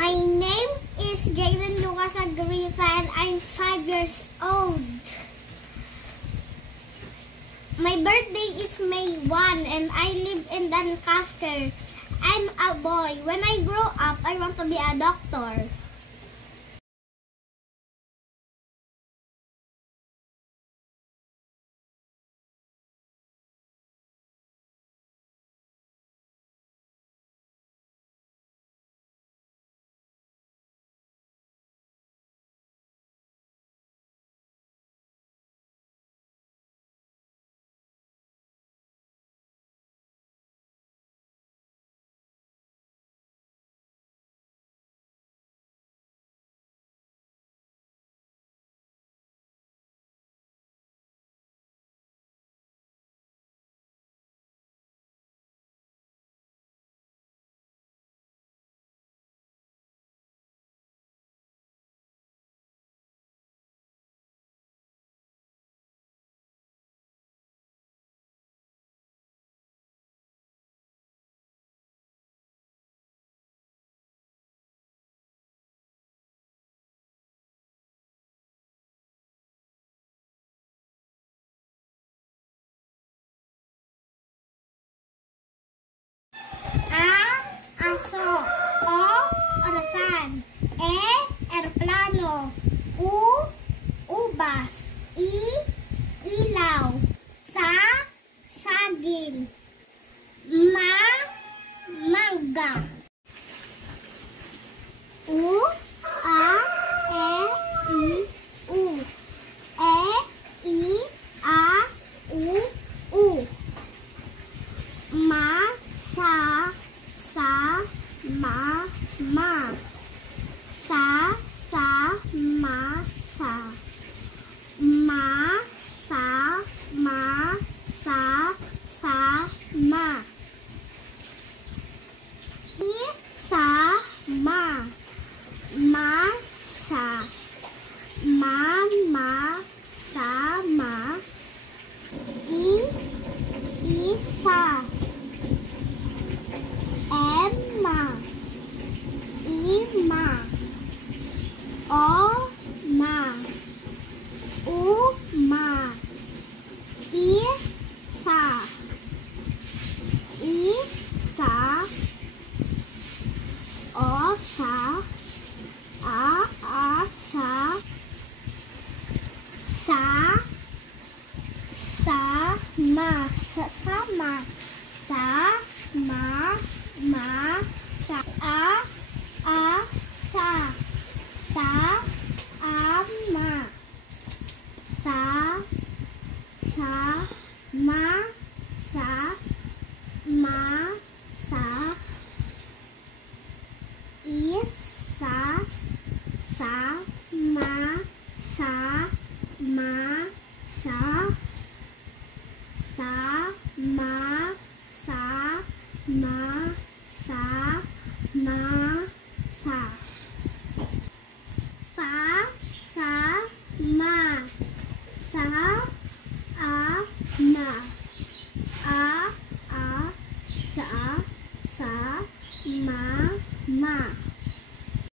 My name is Jayden Lucas Agripa and I'm 5 years old. My birthday is May 1 and I live in Doncaster. I'm a boy. When I grow up, I want to be a doctor. Aso. O, orasan. Eroplano. Ubas. Ilaw. Saging. Mangga. U. Osa.